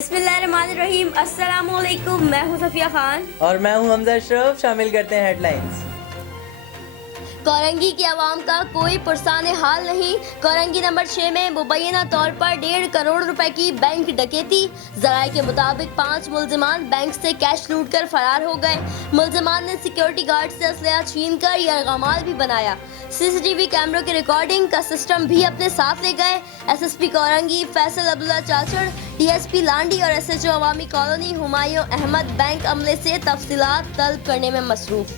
बिस्मिल्लाहिर्रहमानिर्रहीम। अस्सलाम वालेकुम। मैं हूं सफिया खान और मैं हूं हमजा अशरफ। शामिल करते हैं हेडलाइंस। कोरंगी की आवाम का कोई पुरसाने हाल नहीं। कोरंगी नंबर 6 में मुबैना तौर पर 1.5 करोड़ रुपए की बैंक डकैती। जराये के मुताबिक 5 मुल्जिमान बैंक से कैश लूट कर फरार हो गए। मुल्जिमान ने सिक्योरिटी गार्ड से असलहा छीन कर यरगमाल भी बनाया। सीसीटीवी कैमरों की रिकॉर्डिंग का सिस्टम भी अपने साथ ले गए। एसएसपी कोरंगी फैसल अब्दुल्ला चाचड़, डीएसपी लांडी और एसएचओ अवामी कॉलोनी हुमायूं अहमद बैंक अमले से तफसीलात तलब करने में मसरूफ।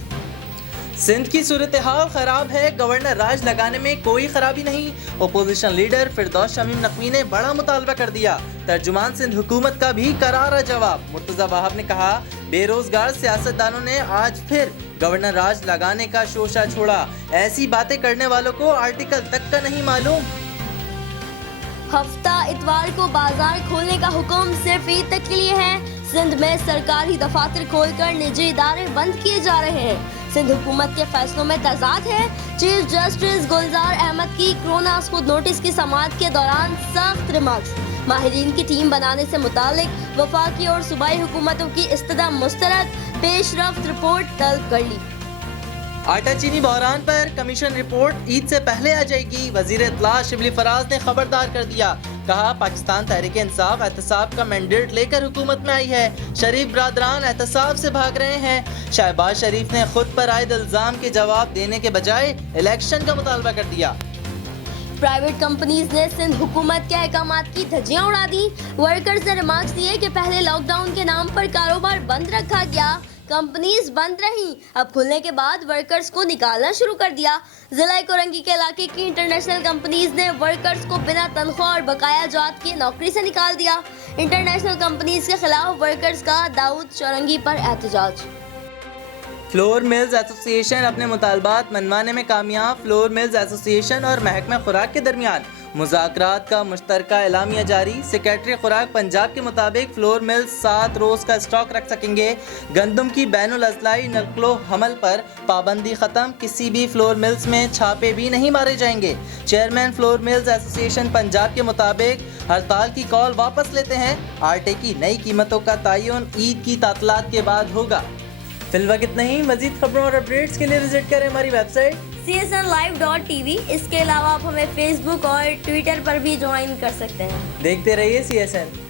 सिंध की सूरत हाल खराब है, गवर्नर राज लगाने में कोई खराबी नहीं। अपोजिशन लीडर फिरदौस शमीम नकवी ने बड़ा मुतालबा कर दिया। तर्जुमान सिंध हुकूमत का भी करारा जवाब। मुर्तजा वहाब ने कहा, बेरोजगार सियासतदानों ने आज फिर गवर्नर राज लगाने का शोशा छोड़ा। ऐसी बातें करने वालों को आर्टिकल तक का नहीं मालूम। हफ्ता इतवार को बाजार खोलने का हुक्म सिर्फ ईद तक के लिए है। सिंध में सरकारी दफातर खोलकर निजी इदारे बंद किए जा रहे हैं। सिंध हुकूमत के फैसलों में तजाद है। चीफ जस्टिस गुलजार अहमद की कोरोना खुद नोटिस की समाअत के दौरान सख्त रिमार्क्स। माहिरीन की टीम बनाने से मुतालिक वफाकी और सूबाई हुकूमतों की इस्तदा मुस्तरद पेशरफ्त रिपोर्ट तलब कर ली। आटा चीनी बहरान पर कमीशन रिपोर्ट ईद से पहले आ जाएगी। वजीर इत्तला शिबली फराज ने खबरदार कर दिया। कहा, पाकिस्तान तहरीक इंसाफ एहतसाब का मैंडेट लेकर हुकूमत में आई है। शरीफ ब्रादरान एहतसाब से भाग रहे हैं। शहबाज शरीफ ने खुद पर आयद इल्जाम के जवाब देने के बजाय इलेक्शन का मुतालबा कर दिया। प्राइवेट कंपनीज ने सिंध हुकूमत के अहकामात की धज्जियां उड़ा दी। वर्कर्स ने रिमार्क्स दिए कि पहले लॉकडाउन के नाम पर कारोबार बंद रखा गया, कंपनीज बंद रहीं, अब खुलने के बाद वर्कर्स को निकालना शुरू कर दिया। जिला कोरंगी के इलाके की इंटरनेशनल कंपनीज ने वर्कर्स को बिना तनख्वाह और बकाया जात की नौकरी से निकाल दिया। इंटरनेशनल कंपनीज के खिलाफ वर्कर्स का दाऊद चौरंगी पर एहतजाज। फ्लोर मिल्स एसोसिएशन अपने मुतालबात मनवाने में कामयाब। फ्लोर मिल्स एसोसिएशन और महकमा खुराक के दरमियान मुज़ाकरात का मुश्तरका एलामिया जारी। सेक्रेटरी खुराक पंजाब के मुताबिक फ्लोर मिल्स 7 रोज़ का स्टॉक रख सकेंगे। गंदम की बैनुल अज़लाई नकलो हमल पर पाबंदी ख़त्म। किसी भी फ्लोर मिल्स में छापे भी नहीं मारे जाएंगे। Chairman flour mills association Punjab के मुताबिक हड़ताल की कॉल वापस लेते हैं। आटे की नई कीमतों का तयन ईद की तातलात के बाद होगा। फिलहाल इतना ही। मजीद खबरों और अपडेट्स के लिए विजिट करें हमारी वेबसाइट csnlive.tv। इसके अलावा आप हमें फेसबुक और ट्विटर पर भी ज्वाइन कर सकते हैं। देखते रहिए CSN।